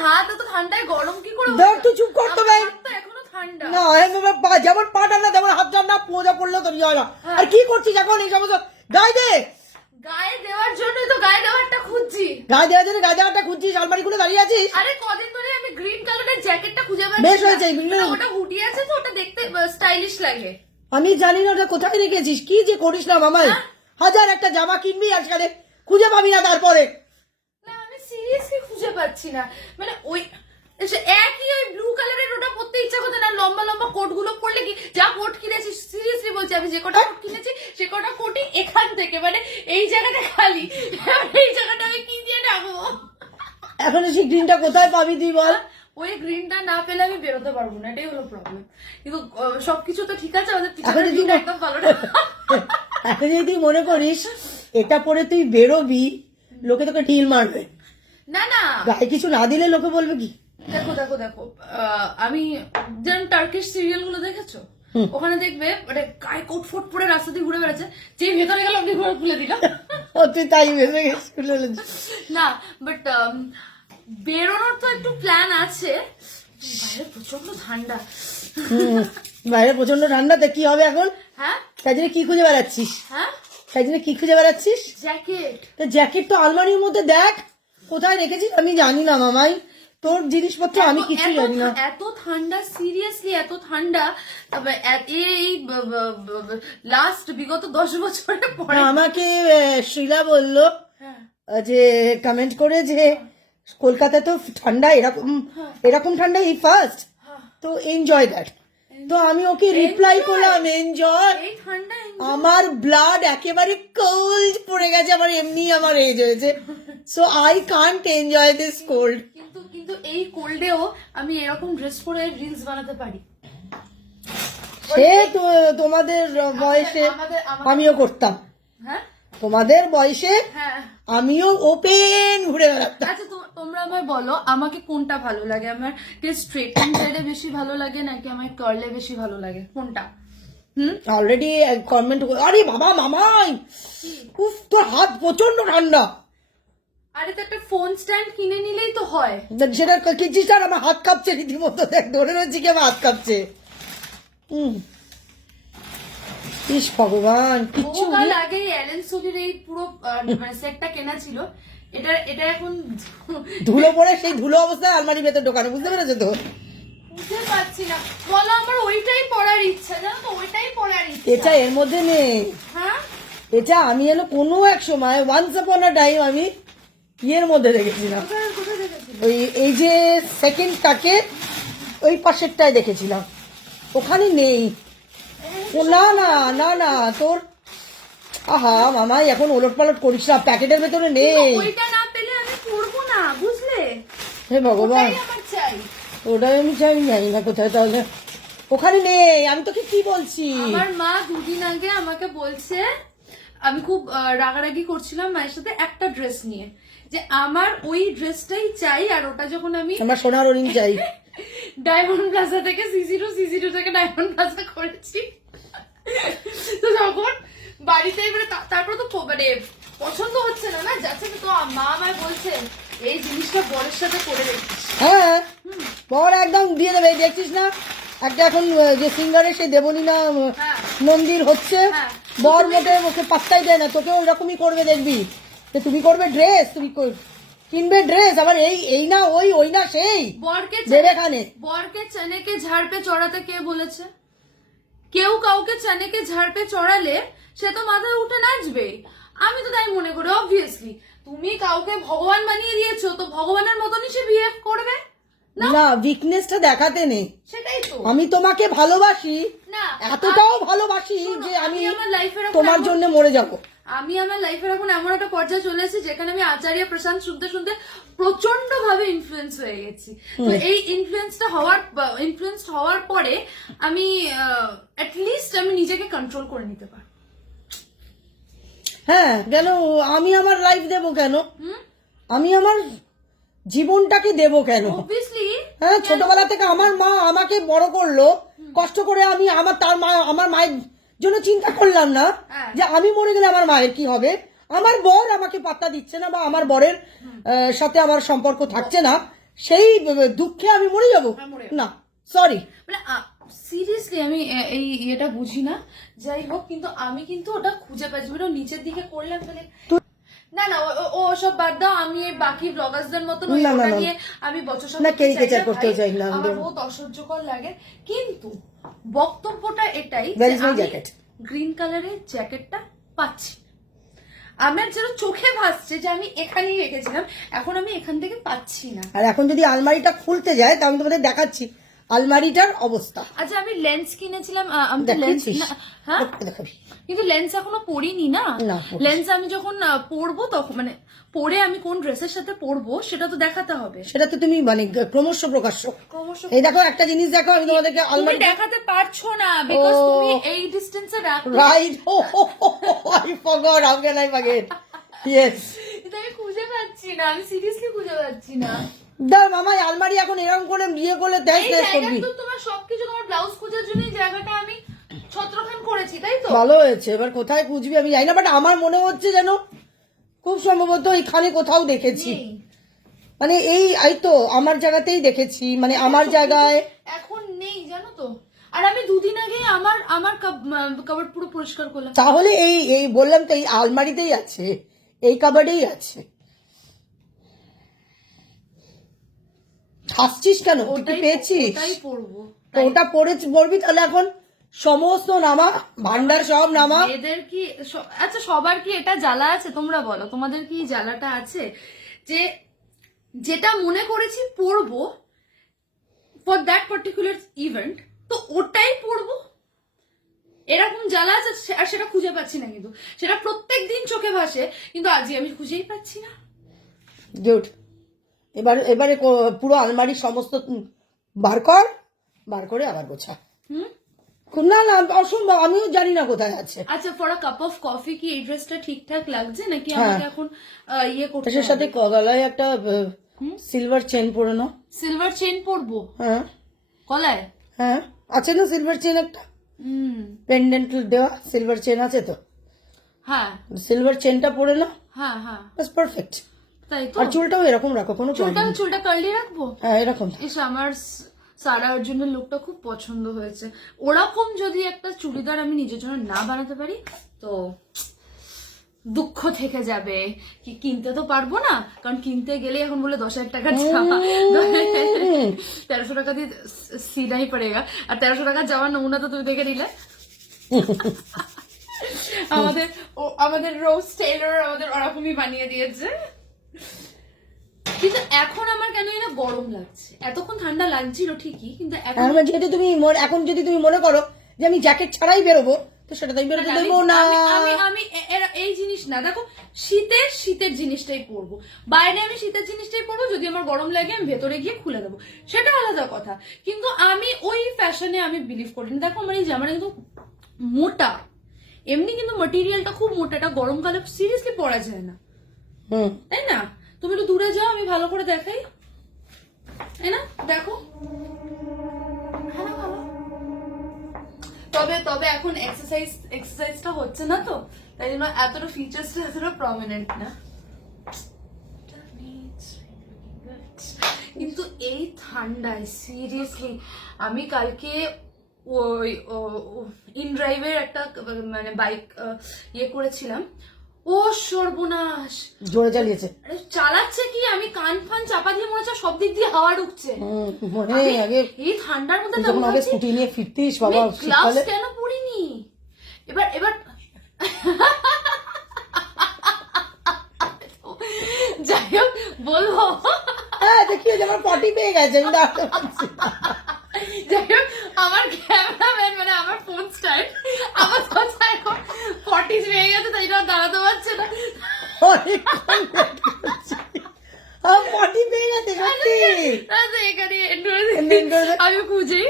হাত এত ঠান্ডায় গরম কি করে দেখ তুই চুপ কর তো ভাই এখনো ঠান্ডা না যেমন পা ঠান্ডা তেমন হাত ঠান্ডা পোজা পড়লেও তো হয় না আর কি করছিস এখন এই সমস্ত গায়ে দে গায়ে দেওয়ার জন্যই তো গায়ে দেওয়ারটা খুঁজছি গায়ে দেওয়ার জন্য গায়ে দেওয়ারটা খুঁজছিস আলমারি খুলে দাঁড়িয়ে আছিস আরে কদিন ধরে আমি গ্রিন কালারের জ্যাকেটটা খুঁজে পাচ্ছি বেশ হয়েছে ওটা হুডি আছে তো ওটা দেখতে স্টাইলিশ লাগে আমি জানি না ওটা কোথায় রেখেছিস কি যে করিস না মামাই হাজার একটা জামা কিনবি আজকাল খুঁজে পাবি না তারপরে না আমি সিরিয়াসলি খুঁজে পাচ্ছি না মানে ওই একই ওই ব্লু কালারের ওটা পরতে ইচ্ছা করছে না লম্বা লম্বা কোট গুলো পরলে কি যা কোট কিনেছি সিরিয়াসলি বলছি আমি যে কটা কোট কিনেছি সে কটা কোটই এখান থেকে মানে এই জায়গাটা খালি এই জায়গাটা আমি কি দিয়ে রাখবো এখন সেই গ্রিনটা কোথায় পাবি তুই বল ওই গ্রিনটা না পেলে আমি বেরোতে পারবো না এটাই হলো প্রবলেম কিন্তু সবকিছু তো ঠিক আছে আমাদের এখন যদি পিছনে একদম ভালো না এখন যদি তুই মনে করিস এটা পরে তুই বেরোবি লোকে তোকে ঢিল মারবে না না গায়ে কিছু না দিলে লোকে বলবে কি দেখো দেখো দেখো আমি যেমন টার্কিশ সিরিয়াল গুলো দেখেছো ওখানে দেখবে মানে গায়ে কোট ফোট পরে রাস্তা দিয়ে ঘুরে বেড়াচ্ছে যে ভেতরে গেল আপনি ঘুরে খুলে দিল তুই তাই ভেবে গেছিস না বাট বেরোনোর তো একটু প্ল্যান আছে বাইরে প্রচন্ড ঠান্ডা বাইরে প্রচন্ড ঠান্ডাতে কি হবে এখন হ্যাঁ তাই জন্য কি খুঁজে বেড়াচ্ছিস হ্যাঁ তাই জন্য কি খুঁজে বেড়াচ্ছিস জ্যাকেট তো জ্যাকেট তো আলমারির মধ্যে দেখ কোথায় রেখেছিস আমি জানি না মামাই তোর জিনিসপত্র আমি কিছু জানি না এত ঠান্ডা সিরিয়াসলি এত ঠান্ডা এই লাস্ট বিগত 10 বছরের পরে আমাকে শ্রীলা বললো যে কমেন্ট করে যে কলকাতায় তো ঠান্ডা এরকম ঠান্ডা এই ফার্স্ট তো এনজয় দ্যাট তো আমি ওকে রিপ্লাই করলাম এনজয় এই ঠান্ডা আমার ব্লাড একেবারে কোল্ড পড়ে গেছে আমার এমনি আমার এজ হয়েছে so I can't enjoy this cold কিন্তু কিন্তু এই কোল্ডেও আমি এরকম ড্রেস পরে রিলস বানাতে পারি সে তো তোমাদের বয়সে আমিও করতাম হ্যাঁ তোমাদের বয়সে হ্যাঁ আমিও ওপেন ঘুরে বেড়াতাম আচ্ছা তোমরা আমায় বলো আমাকে কোনটা ভালো লাগে আমার কি স্ট্রেটেন সাইডে বেশি ভালো লাগে নাকি আমার কার্লে বেশি ভালো লাগে কোনটা অলরেডি কমেন্ট আরে বাবা মামাই উফ তোর হাত প্রচন্ড ঠান্ডা আরে তো একটা ফোন স্ট্যান্ড কিনে নিলেই তো হয় সেটা কিনছিস আর আমার হাত কাঁপছে রীতিমতো দেখ ধরে রয়েছি কি আমার হাত কাঁপছে ইস ভগবান কিচ্ছু কাল আগে অ্যালেন সোলির এই পুরো মানে সেটটা কেনা ছিল এটা এখন ধুলো পড়ে সেই ধুলো অবস্থায় আলমারি ভেতর ঢোকানো বুঝতে পেরেছো তো বুঝতে পারছি না বলো আমার ওইটাই পড়ার ইচ্ছা জানো তো ওইটাই পড়ার ইচ্ছা এটা এর মধ্যে নেই হ্যাঁ এটা আমি এলো কোনো এক সময় ওয়ান্স আপন আ টাইম আমি ইয়ের মধ্যে দেখেছিলাম কোথায় দেখেছি ওই এই যে সেকেন্ড টাকে ওই পাশেরটায় দেখেছিলাম ওখানে নেই ও না না না না তোর আহা মামাই এখন ওলট পালট করিস না প্যাকেটের ভেতরে নেই ওইটা না পেলে আমি পড়বো না বুঝলে হে ভগবান ওটাই আমার চাই ওটাই আমি চাই জানি না কোথায় তাহলে ওখানে নেই আমি তোকে কি বলছি আমার মা দুদিন আগে আমাকে বলছে আমি খুব রাগারাগি করছিলাম মায়ের সাথে একটা ড্রেস নিয়ে যে আমার ওই ড্রেসটাই চাই আর ওটা যখন আমি আমার সোনার হরিণ চাই ডায়মন্ড প্লাজা থেকে সিজি2 থেকে ডায়মন্ড প্লাজা করেছি তো যখন বাড়িতে এবারে তারপর তো মানে পছন্দ হচ্ছে না না যাচ্ছে তো মা আমায় বলছে এই জিনিসটা বরের সাথে করে রেখেছিস হ্যাঁ বর একদম দিয়ে দেবে দেখছিস না একটা এখন যে সিঙ্গারে সে দেবলীনা মন্দির হচ্ছে বর মোটে ওকে পাত্তাই দেয় না তোকে ওরকমই করবে দেখবি যে তুমি করবে ড্রেস তুমি কিনবে ড্রেস আবার এই না ওই না সেই বরকে চানেকে ঝাড়পে চড়াতে কে বলেছে কেউ কাউকে চানেকে ঝাড়পে চড়ালে সে তো মাথায় উঠে নাচবে আমি তো তাই মনে করি অবভিয়াসলি তুমি কাউকে ভগবান বানিয়ে দিয়েছো তো ভগবানের মতনই সে বিহেভ করবে না উইকনেসটা দেখাতে নেই সেটাই তো আমি তোমাকে ভালোবাসি না এতটাও ভালোবাসি যে আমি আমার লাইফের তোমার জন্য মরে যাব আমি আমার লাইফের এখন এমন একটা পর্যায়ে চলে এসেছি যেখানে আমি আচার্য প্রশান্ত শুনতে শুনতে প্রচন্ড ভাবে ইনফ্লুয়েন্স হয়ে গেছি তো এই ইনফ্লুয়েন্স হওয়ার পরে আমি অ্যাটলিস্ট আমি নিজেকে কন্ট্রোল করে নিতে পারি হ্যাঁ কেন আমি আমার লাইফ দেব কেন আমি আমার জীবনটাকে দেব কেন হ্যাঁ ছোটবেলা থেকে আমার মা আমাকে বড় করলো কষ্ট করে আমি আমার মায়ের জন্য চিন্তা করলাম না যে আমি মরে গেলে আমার মায়ের কি হবে আমার বর আমাকে পাত্তা দিচ্ছে না বা আমার বরের সাথে আমার সম্পর্ক থাকছে না সেই দুঃখে আমি মরে যাবো? হ্যাঁ, মরে না, সরি। মানে সিরিয়াসলি আমি এই ইয়েটা বুঝি না। যাই হোক, কিন্তু আমি কিন্তু ওটা খুঁজে পাচ্ছি, ওটা নিচের দিকে করলাম বলে না না ও সব বাদ দাও। আমি এই বাকি ব্লগার্সদের মতন ওই না, না, ওটা না। নিয়ে আমি বছর না, caricature করতেও চাই না, আমার একদম। বহুত অসহ্যকর লাগে। কিন্তু বক্তব্যটা এটাই Where যে is my আমি jacket? গ্রিন কালারের জ্যাকেটটা পাচ্ছি। আমার যেন চোখে ভাসছে যে আমি এখানেই রেখেছিলাম, এখন আমি এখান থেকে পাচ্ছি না। আর এখন যদি আলমারিটা খুলতে যায় তা আমি তোমাদের দেখাচ্ছি আলমারিটার অবস্থা। আচ্ছা, আমি লেন্স কিনেছিলাম, আমি তো লেন্স দেখিস? হ্যাঁ, দেখাবি? কিন্তু লেন্স এখনো পরিনি না। না, পরিস। লেন্স আমি যখন পরবো তখন মানে পরে আমি কোন ড্রেসের সাথে পরবো সেটা তো দেখাতে হবে। সেটা তো তুমি মানে ক্রমশ প্রকাশ্য। ক্রমশ এই দেখো একটা জিনিস দেখো, আমি তোমাদেরকে তুমি আলমারি দেখাতে পারছো না বিকজ ও। তুমি এই ডিস্টেন্সে রাখো। Right, oh I forgot, how can I forget? Yes. এটা আমি খুঁজে পাচ্ছি না, আমি সিরিয়াসলি খুঁজে পাচ্ছি না। দাও মামা, আলমারি এখন এরকম করে বিয়ে করলে দেখ এই দেখ জায়গাটা করবি। তো তোমার সবকিছু, তোমার ব্লাউজ খোঁজার জন্য এই জায়গাটা আমি ছত্রখান করেছি, তাই তো? ভালো হয়েছে, এবার কোথায় খুঁজবি আমি জানি না, বাট আমার মনে হচ্ছে যেন খুব সম্ভবত এখানে কোথাও দেখেছি। নেই। মানে এই তো আমার জায়গাতেই দেখেছি, মানে আমার জায়গায়। এখন নেই জানো তো। আর আমি দুদিন আগে আমার কাবার্ড পুরো পরিষ্কার করলাম। তাহলে এই বললাম তো, এই আলমারিতেই আছে, এই কাবার্ডেই আছে। হাসছিস কেন? তুই কি পেয়েছিস? ওটাই পরবো। তো ওটা পড়বি তাহলে। এখন সমস্ত নামা ভান্ডার সব নামা। এদের কি আচ্ছা, সবার কি এটা জ্বালা আছে? তোমরা বলো, তোমাদের কি জ্বালাটা আছে যে যেটা মনে করেছি পরবো ফর দ্যাট পার্টিকুলার ইভেন্ট, তো ওটাই পরবো? এরকম জ্বালা আছে, আর সেটা খুঁজে পাচ্ছি না। কিন্তু সেটা প্রত্যেকদিন চোখে ভাসে, কিন্তু আজকে আমি খুঁজেই পাচ্ছি না। গুড। এবারে পুরো আলমারির সমস্ত বার করে আবার গোছা। হুম। না না, অসম্ভব, আমিও জানি না কোথায় আছে। আচ্ছা, for a cup of coffee কি এই ড্রেসটা ঠিকঠাক লাগছে নাকি আমাকে এখন ইয়ে করতে এটার সাথে গলায় একটা সিলভার চেন পরে নাও। সিলভার চেইন পরবো হ্যাঁ গলায়? হ্যাঁ, আছে না সিলভার চেন একটা হুম। পেন্ডেন্ট দেওয়া সিলভার চেন আছে তো, হ্যাঁ সিলভার চেনটা পরে নাও, হ্যাঁ হ্যাঁ, বাস পারফেক্ট। তাই তো। আর চুলটাও এরকম রাখো, কোনো প্রবলেম নেই। চুলটা কার্লি রাখবো। হ্যাঁ এরকম। এস, আমার সারা অর্জুনের লুকটা খুব পছন্দ হয়েছে। ওরকম যদি একটা চুড়িদার আমি নিজের জন্য না বানাতে পারি তো দুঃখ থেকে যাবে। কি কিনতে তো পারবো না, কারণ কিনতে গেলে এখন বলে 10,000 টাকার জামা, 1300 টাকা দিয়ে সিনাই পড়েগা। আর 1300 টাকার জামার নমুনা তো তুমি দেখে নিলে। আমাদের রোজ টেইলর আমাদের ওরকমই বানিয়ে দিয়েছে। কিন্তু এখন আমার কেন না গরম লাগছে। এতক্ষণ ঠান্ডা লাগছিল ঠিকই, কিন্তু এখন এখন যদি তুমি মনে করো যে আমি জ্যাকেট ছাড়াই বেরোবো, তো সেটা তো আমি বেরোতে দেবো না। আমি এই জিনিস না, দেখো শীতের জিনিসটাই পরবো। বাইরে আমি শীতের জিনিসটাই পরবো, যদি আমার গরম লাগে আমি ভেতরে গিয়ে খুলে দেবো, সেটা আলাদা কথা। কিন্তু আমি ওই ফ্যাশনে আমি বিলিভ করি না। দেখো আমার এই জামাটা কিন্তু মোটা, এমনি কিন্তু মেটেরিয়ালটা খুব মোটা, এটা গরমকালে সিরিয়াসলি পরা যায় না, তাই না? তুমি একটু দূরে যাও, আমি ভালো করে দেখাই, তাই না? দেখো, হ্যাঁ ভালো। তবে এখন এক্সারসাইজটা হচ্ছে না তো, তাই জন্য এতটা ফিচার্সটা এতটা প্রমিনেন্ট না। কিন্তু এই ঠান্ডায় সিরিয়াসলি আমি কালকে ওই ইন ড্রাইভের একটা মানে বাইক ইয়ে করেছিলাম, ও সর্বনাশ, জোরে চালিয়েছে। আরে চালাচ্ছে কি, আমি কান ফান চাপা দিয়ে মনে হচ্ছে সব দিক দিয়ে হাওয়া ঢুকছে। আগে এই ঠান্ডার মধ্যে যখন আগে স্কুটি নিয়ে ফিরতিস বাবা, গ্লাভস কেন পরিনি? এবার যাই হোক বলবো, হ্যাঁ দেখিয়ে যে আমার পটি পেয়ে গেছে, আমি দাঁড়াতে পারছি না। যাই হোক আমার ক্যামেরাম্যান মানে আমার ফোন স্টাইল আমার কথা এখন 40 হয়ে গেছে, তাই জন্য দাঁড়াতে পারছে না। অনেকক্ষণ wait করছি। আমার পটি পেয়ে গেছে সত্যি। এখানে end করে দিই। আমি খুঁজেই